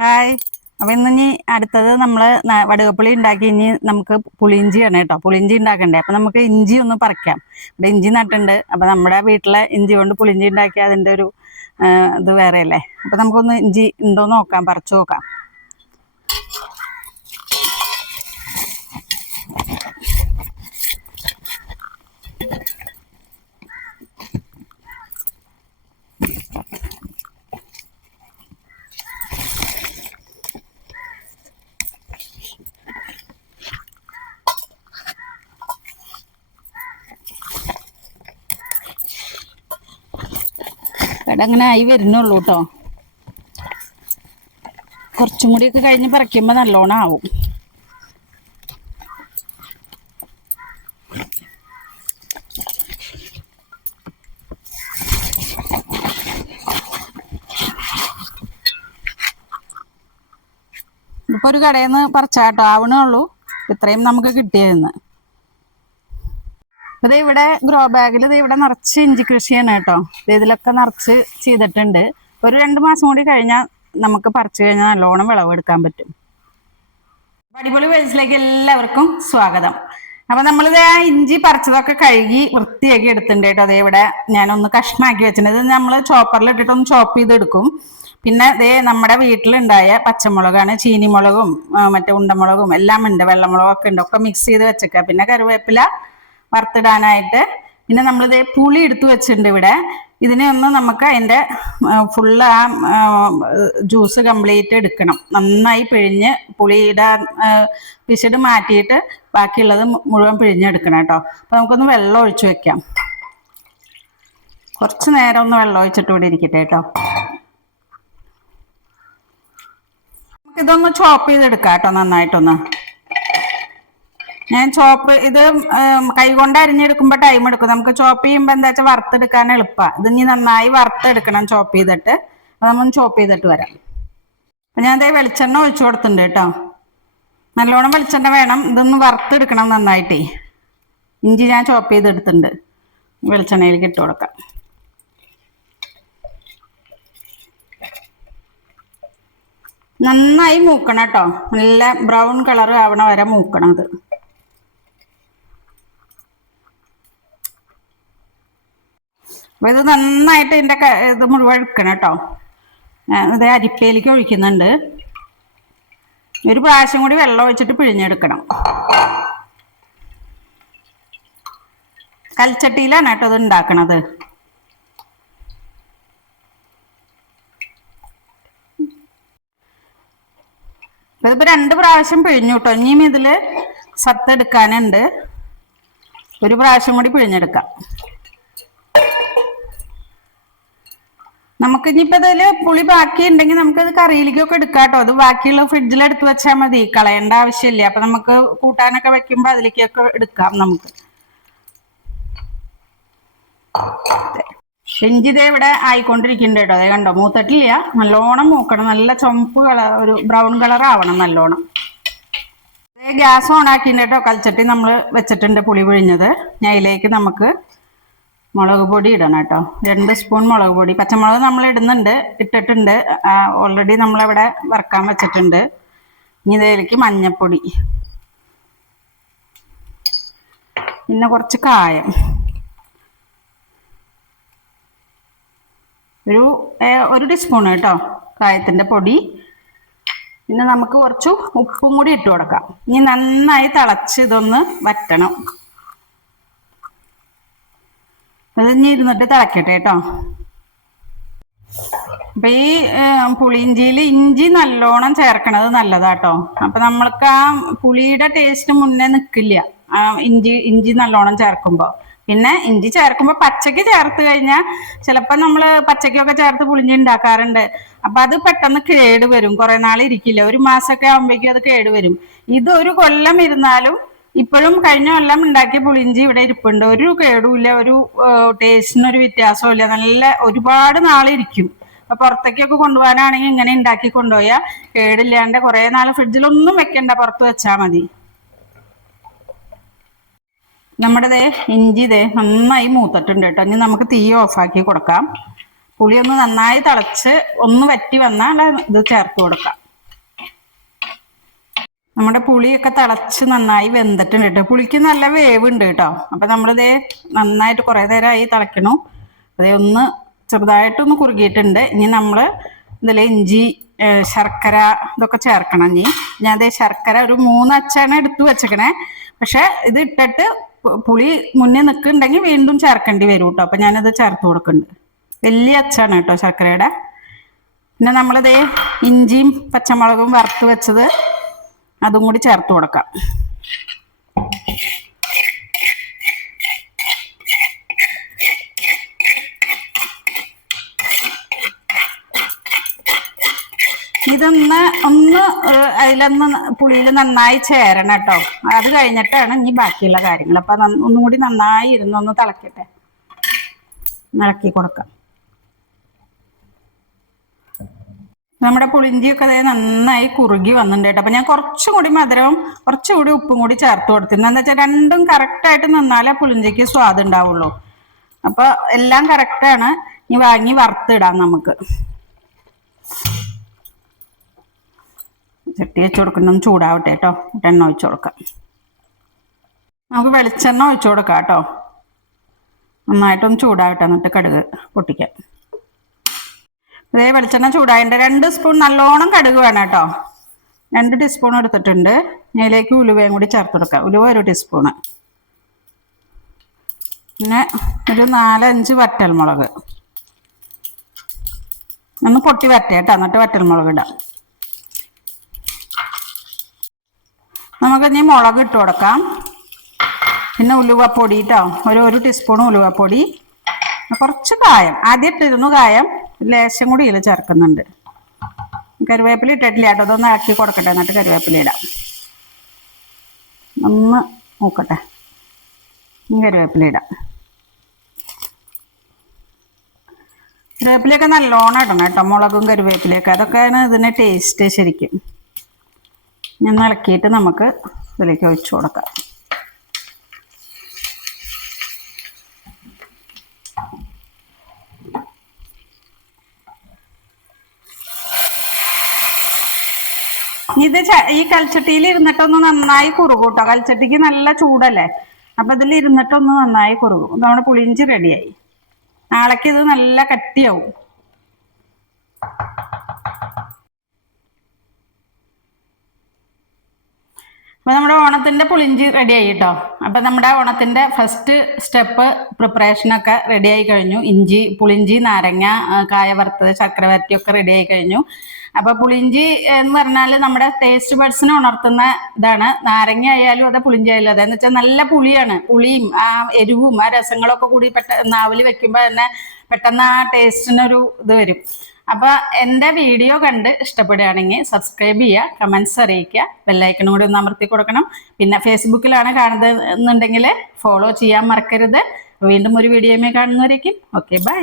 Hi. അപ്പൊ ഇന്ന് ഇനി അടുത്തത് നമ്മൾ വടകപ്പുളി ഉണ്ടാക്കി ഇനി നമുക്ക് പുളിയിഞ്ചിയാണ് കേട്ടോ. പുളിഞ്ചി ഉണ്ടാക്കണ്ടേ. അപ്പൊ നമുക്ക് ഇഞ്ചി ഒന്ന് പറിക്കാം. ഇവിടെ ഇഞ്ചി നട്ടുണ്ട് അപ്പൊ നമ്മുടെ വീട്ടിലെ ഇഞ്ചി കൊണ്ട് പുളിയിഞ്ചി ഉണ്ടാക്കിയ അതിന്റെ ഒരു ഇത് വേറെ അല്ലേ അപ്പൊ നമുക്കൊന്ന് ഇഞ്ചി ഉണ്ടോ നോക്കാം. പറിച്ചു നോക്കാം. ഇവിടെ അങ്ങനെ ആയി വരുന്നുള്ളൂ കേട്ടോ കുറച്ചും കൂടിയൊക്കെ കഴിഞ്ഞ് പറിക്കുമ്പോൾ നല്ലോണം ആവും. ഇപ്പൊ ഒരു കടയിൽ നിന്ന് പറിച്ചാട്ടോ ആവണേ ഉള്ളൂ. ഇത്രയും നമുക്ക് കിട്ടിയതെന്ന്. ഇത് ഇവിടെ ഗ്രോ ബാഗിൽ ഇവിടെ നിറച്ച് ഇഞ്ചി കൃഷിയാണ് കേട്ടോ. ഇതിലൊക്കെ നിറച്ച് ചെയ്തിട്ടുണ്ട്. ഒരു രണ്ട് മാസം കൂടി കഴിഞ്ഞാൽ നമുക്ക് പറിച്ചു കഴിഞ്ഞാൽ നല്ലോണം വിളവെടുക്കാൻ പറ്റും. അടിപൊളി വേഴ്സിലേക്ക് എല്ലാവർക്കും സ്വാഗതം. അപ്പൊ നമ്മളിത് ആ ഇഞ്ചി പറിച്ചതൊക്കെ കഴുകി വൃത്തിയാക്കി എടുത്തിട്ടുണ്ട് കേട്ടോ. അതേ ഇവിടെ ഞാനൊന്ന് കഷ്ണാക്കി വെച്ചിട്ടുണ്ട്. ഇത് നമ്മൾ ചോപ്പറിൽ ഇട്ടിട്ട് ഒന്ന് ചോപ്പ് ചെയ്തെടുക്കും. പിന്നെ ദേ നമ്മുടെ വീട്ടിലുണ്ടായ പച്ചമുളകാണ് ചീനിമുളകും മറ്റേ ഉണ്ടമുളകും എല്ലാം ഉണ്ട് വെള്ളമുളകൊക്കെ ഉണ്ട്. ഒക്കെ മിക്സ് ചെയ്ത് വെച്ചേക്കാം. പിന്നെ കറിവേപ്പില വറുത്തിടാനായിട്ട്. പിന്നെ നമ്മളിത് പുളി എടുത്തു വെച്ചിട്ടുണ്ട് ഇവിടെ. ഇതിനെ ഒന്ന് നമുക്ക് അതിന്റെ ഫുള്ള് ആ ജ്യൂസ് കംപ്ലീറ്റ് എടുക്കണം. നന്നായി പിഴിഞ്ഞ് പുളിയുടെ പിശട് മാറ്റിയിട്ട് ബാക്കിയുള്ളത് മുഴുവൻ പിഴിഞ്ഞെടുക്കണം കേട്ടോ. അപ്പോൾ നമുക്കൊന്ന് വെള്ളം ഒഴിച്ചു വെക്കാം. കുറച്ച് നേരം ഒന്ന് വെള്ളം ഒഴിച്ചിട്ട് കൂടി ഇരിക്കട്ടെ കേട്ടോ. നമുക്കിതൊന്ന് ചോപ്പ് ചെയ്തെടുക്കാം കേട്ടോ നന്നായിട്ടൊന്ന്. ഞാൻ ചോപ്പ് ഇത് കൈകൊണ്ട് അരിഞ്ഞെടുക്കുമ്പോൾ ടൈം എടുക്കും. നമുക്ക് ചോപ്പ് ചെയ്യുമ്പോൾ എന്താ വെച്ചാൽ വറുത്തെടുക്കാൻ എളുപ്പമാണ് ഇത് ഇനി നന്നായി വറുത്തെടുക്കണം ചോപ്പ് ചെയ്തിട്ട്. അത് നമ്മൾ ചോപ്പ് ചെയ്തിട്ട് വരാം. അപ്പം ഞാൻ അതേ വെളിച്ചെണ്ണ ഒഴിച്ചു കൊടുത്തിട്ടുണ്ട് കേട്ടോ. നല്ലോണം വെളിച്ചെണ്ണ വേണം. ഇതൊന്ന് വറുത്തെടുക്കണം നന്നായിട്ടേ. ഇഞ്ചി ഞാൻ ചോപ്പ് ചെയ്തെടുത്തിട്ടുണ്ട്. വെളിച്ചെണ്ണയിലേക്ക് ഇട്ട് കൊടുക്കാം. നന്നായി മൂക്കണം കേട്ടോ. നല്ല ബ്രൗൺ കളർ ആവണ വരെ മൂക്കണം ഇത് അപ്പൊ ഇത് നന്നായിട്ട് ഇതിന്റെ ഇത് മുഴുവൻ എടുക്കണം കേട്ടോ. ഇത് അരിപ്പയിലേക്ക് ഒഴിക്കുന്നുണ്ട്. ഒരു പ്രാവശ്യം കൂടി വെള്ളം ഒഴിച്ചിട്ട് പിഴിഞ്ഞെടുക്കണം. കൽച്ചട്ടിയിലാണ് കേട്ടോ ഇത് ഉണ്ടാക്കണത്. ഇതിപ്പോ രണ്ട് പ്രാവശ്യം പിഴിഞ്ഞു കേട്ടോ. ഇനിയും ഇതിൽ സത്ത് എടുക്കാനുണ്ട് ഒരു പ്രാവശ്യം കൂടി പിഴിഞ്ഞെടുക്കാം. നമുക്ക് ഇനിയിപ്പോ ഇതിൽ പുളി ബാക്കി ഉണ്ടെങ്കിൽ അത് കറിയിലേക്കൊക്കെ എടുക്കാം കേട്ടോ അത് ബാക്കിയുള്ള ഫ്രിഡ്ജിൽ എടുത്തു വെച്ചാൽ മതി. കളയേണ്ട ആവശ്യമില്ല. അപ്പൊ നമുക്ക് കൂട്ടാനൊക്കെ വെക്കുമ്പോ അതിലേക്കൊക്കെ എടുക്കാം നമുക്ക്. ഇഞ്ചി ദേ ഇവിടെ ആയിക്കൊണ്ടിരിക്കുന്നുണ്ട് കേട്ടോ. അതേ കണ്ടോ? മൂത്തട്ടില്ല. നല്ലോണം മൂക്കണം. നല്ല ചുമപ്പ് കളർ ഒരു ബ്രൗൺ കളർ ആവണം നല്ലോണം. ഗ്യാസ് ഓൺ ആക്കിയിട്ടുണ്ട് കേട്ടോ. കൽച്ചട്ടി നമ്മൾ വെച്ചിട്ടുണ്ട് പുളി പിഴിഞ്ഞത്. ഞാൻ ഇതിലേക്ക് നമുക്ക് മുളക് പൊടി ഇടണം കേട്ടോ. രണ്ട് സ്പൂൺ മുളക് പൊടി. പച്ചമുളക് നമ്മൾ ഇടുന്നുണ്ട് ഇട്ടിട്ടുണ്ട്. ഓൾറെഡി നമ്മളിവിടെ വറക്കാൻ വെച്ചിട്ടുണ്ട്. ഇനി ഇതിലേക്ക് മഞ്ഞപ്പൊടി. പിന്നെ കുറച്ച് കായം. ഒരു ഒരു ടീസ്പൂൺ കേട്ടോ കായത്തിന്റെ പൊടി. പിന്നെ നമുക്ക് കുറച്ച് ഉപ്പും കൂടി ഇട്ട് കൊടുക്കാം. ഇനി നന്നായി തിളച്ച് ഇതൊന്ന് വറ്റണം അത് ഇനി ഇരുന്നിട്ട് തിളക്കട്ടെ കേട്ടോ. അപ്പൊ ഈ പുളിയിഞ്ചിയിൽ ഇഞ്ചി നല്ലോണം ചേർക്കണത് നല്ലതാട്ടോ അപ്പൊ നമ്മൾക്ക് ആ പുളിയുടെ ടേസ്റ്റ് മുന്നേ നിൽക്കില്ല ഇഞ്ചി ഇഞ്ചി നല്ലോണം ചേർക്കുമ്പോ. പിന്നെ ഇഞ്ചി ചേർക്കുമ്പോൾ പച്ചക്ക് ചേർത്ത് കഴിഞ്ഞാൽ ചിലപ്പോൾ നമ്മൾ പച്ചക്കൊക്കെ ചേർത്ത് പുളിഞ്ഞി ഉണ്ടാക്കാറുണ്ട്. അപ്പൊ അത് പെട്ടെന്ന് കേട് വരും. കുറെ നാൾ ഇരിക്കില്ല. ഒരു മാസമൊക്കെ ആകുമ്പോഴേക്കും അത് കേട് വരും. ഇത് ഒരു കൊല്ലം ഇരുന്നാലും ഇപ്പോഴും കഴിഞ്ഞ കൊല്ലം ഉണ്ടാക്കിയ പുളിഞ്ചി ഇവിടെ ഇരിപ്പുണ്ട്. ഒരു കേടുമില്ല ഒരു ടേസ്റ്റിന് ഒരു വ്യത്യാസവും ഇല്ല നല്ല ഒരുപാട് നാളിരിക്കും. അപ്പൊ പുറത്തേക്കൊക്കെ കൊണ്ടുപോകാനാണെങ്കിൽ ഇങ്ങനെ ഉണ്ടാക്കി കൊണ്ടുപോയാൽ കേടില്ലാണ്ട് കുറെ നാൾ ഫ്രിഡ്ജിലൊന്നും വെക്കണ്ട പുറത്ത് വെച്ചാ മതി. നമ്മുടെ ദേ ഇഞ്ചി ദേ നന്നായി മൂത്തിട്ടുണ്ട് കേട്ടോ. ഇനി നമുക്ക് തീ ഓഫാക്കി കൊടുക്കാം. പുളി ഒന്ന് നന്നായി തിളച്ച് ഒന്ന് വറ്റി വന്നാൽ ഇത് ചേർത്ത് കൊടുക്കാം. നമ്മുടെ പുളിയൊക്കെ തിളച്ച് നന്നായി വെന്തിട്ടുണ്ട് കേട്ടോ. പുളിക്ക് നല്ല വേവുണ്ട് കേട്ടോ. അപ്പം നമ്മളിത് നന്നായിട്ട് കുറേ നേരമായി തിളയ്ക്കണു. അതേ ഒന്ന് ചെറുതായിട്ടൊന്ന് കുറുകിയിട്ടുണ്ട്. ഇനി നമ്മൾ ഇതിൽ ഇഞ്ചി ശർക്കര ഇതൊക്കെ ചേർക്കണം ഇനി. ഞാൻ അതേ ശർക്കര ഒരു മൂന്ന് അച്ചാണ് എടുത്തു വെച്ചേക്കണേ. പക്ഷെ ഇത് ഇട്ടിട്ട് പുളി മുന്നേ നിൽക്കുന്നുണ്ടെങ്കിൽ വീണ്ടും ചേർക്കേണ്ടി വരും കേട്ടോ. അപ്പം ഞാനത് ചേർത്ത് കൊടുക്കുന്നുണ്ട്. വലിയ അച്ചാണ് കേട്ടോ ശർക്കരയുടെ. പിന്നെ നമ്മളിതേ ഇഞ്ചിയും പച്ചമുളകും വറുത്ത് വെച്ചത് അതും കൂടി ചേർത്ത് കൊടുക്കാം. ഇതൊന്ന് ഒന്ന് അതിലൊന്ന് പുളിയിൽ നന്നായി ചേരണം കേട്ടോ. അത് കഴിഞ്ഞിട്ടാണ് ഇനി ബാക്കിയുള്ള കാര്യങ്ങൾ. അപ്പൊ ഒന്നും കൂടി നന്നായി ഇരുന്നൊന്ന് തിളക്കട്ടെ. ഇളക്കി കൊടുക്കാം. നമ്മുടെ പുളിഞ്ചിയൊക്കെ അതേ നന്നായി കുറുകി വന്നിട്ടുണ്ട് കേട്ടോ. അപ്പൊ ഞാൻ കുറച്ചും കൂടി മധുരവും കുറച്ചും കൂടി ഉപ്പും കൂടി ചേർത്ത് കൊടുത്തിരുന്നു എന്താ വെച്ചാൽ രണ്ടും കറക്റ്റായിട്ട് നിന്നാലേ പുളിഞ്ചിക്ക് സ്വാദ് ഉണ്ടാവുള്ളൂ. അപ്പൊ എല്ലാം കറക്റ്റാണ് ഇനി വാങ്ങി വറുത്തിടാം നമുക്ക്. ചട്ടി വെച്ച് കൊടുക്കണം ചൂടാവട്ടെ കേട്ടോ. എണ്ണ ഒഴിച്ചു കൊടുക്കാം. നമുക്ക് വെളിച്ചെണ്ണ ഒഴിച്ചു കൊടുക്കാം കേട്ടോ. നന്നായിട്ടൊന്ന് ചൂടാവട്ടെ. എന്നിട്ട് കടുക് പൊട്ടിക്കാം. ഇതേ വെളിച്ചെണ്ണ ചൂടായതിന്റെ രണ്ട് സ്പൂൺ നല്ലോണം കടുക് വേണം കേട്ടോ. രണ്ട് ടീസ്പൂൺ എടുത്തിട്ടുണ്ട്. ഇതിലേക്ക് ഉലുവയും കൂടി ചേർത്ത് കൊടുക്കാം. ഉലുവ ഒരു ടീസ്പൂണ് പിന്നെ ഒരു നാലഞ്ച് വറ്റൽമുളക്. ഒന്ന് പൊട്ടി വരട്ടെ കേട്ടോ. എന്നിട്ട് വറ്റൽമുളക് ഇടാം. നമുക്ക് ഇനി മുളക് ഇട്ട് കൊടുക്കാം. പിന്നെ ഉലുവപ്പൊടി കേട്ടോ. ഒരു ഒരു ടീസ്പൂൺ ഉലുവപ്പൊടി കുറച്ച് കായം. ആദ്യം ഇട്ടിരുന്നു കായം. ലേശം കൂടി ഇതിൽ ചേർക്കുന്നുണ്ട്. കരുവേപ്പില ഇട്ടിട്ടില്ല കേട്ടോ. അതൊന്ന് ഇളക്കി കൊടുക്കട്ടെ. എന്നിട്ട് കരുവേപ്പില ഇടാം. ഒന്ന് നോക്കട്ടെ ഇനി കരുവേപ്പില ഇടാം. കരുവേപ്പിലയൊക്കെ നല്ലോണം ഇടണം കേട്ടോ. മുളകും കരുവേപ്പിലയൊക്കെ അതൊക്കെയാണ് ഇതിന്റെ ടേസ്റ്റ് ശരിക്കും. ഞാൻ ഇളക്കിയിട്ട് നമുക്ക് ഇതിലേക്ക് ഒഴിച്ചു കൊടുക്കാം. ഇത് ഈ കൽച്ചട്ടിയിൽ ഇരുന്നിട്ടൊന്ന് നന്നായി കുറുകൂട്ടോ. കേട്ടോ കൽച്ചട്ടിക്ക് നല്ല ചൂടല്ലേ? അപ്പൊ ഇതിൽ ഇരുന്നിട്ടൊന്ന് നന്നായി കുറുകും. നമ്മുടെ പുളിഞ്ചി റെഡിയായി നാളേക്ക് ഇത് നല്ല കട്ടിയാവും. അപ്പൊ നമ്മുടെ ഓണത്തിന്റെ പുളിഞ്ചി റെഡി ആയി കേട്ടോ അപ്പൊ നമ്മുടെ ഓണത്തിന്റെ ഫസ്റ്റ് സ്റ്റെപ്പ് പ്രിപ്പറേഷൻ ഒക്കെ റെഡി ആയി കഴിഞ്ഞു. ഇഞ്ചി പുളിഞ്ചി നാരങ്ങ കായ വറുത്തത് ഒക്കെ റെഡി ആയി കഴിഞ്ഞു. അപ്പൊ പുളിഞ്ചി എന്ന് പറഞ്ഞാൽ നമ്മുടെ ടേസ്റ്റ് ബഡ്സിനെ ഉണർത്തുന്ന ഇതാണ്. നാരങ്ങ ആയാലും അതെ പുളിഞ്ചി ആയാലും അതെന്ന് വെച്ചാൽ നല്ല പുളിയാണ്. പുളിയും ആ എരിവും ആ രസങ്ങളൊക്കെ കൂടി പെട്ട നാവിൽ വെക്കുമ്പോൾ തന്നെ പെട്ടെന്ന് ആ ടേസ്റ്റിനൊരു ഇത് വരും. അപ്പൊ എന്റെ വീഡിയോ കണ്ട് ഇഷ്ടപ്പെടുകയാണെങ്കിൽ സബ്സ്ക്രൈബ് ചെയ്യുക കമൻസ് അറിയിക്കുക ബെല്ലൈക്കണും കൂടി ഒന്ന് അമർത്തി കൊടുക്കണം. പിന്നെ ഫേസ്ബുക്കിലാണ് കാണുന്നത് എന്നുണ്ടെങ്കിൽ ഫോളോ ചെയ്യാൻ മറക്കരുത്. വീണ്ടും ഒരു വീഡിയോയുമേ കാണുന്നവരേക്കും. Okay bye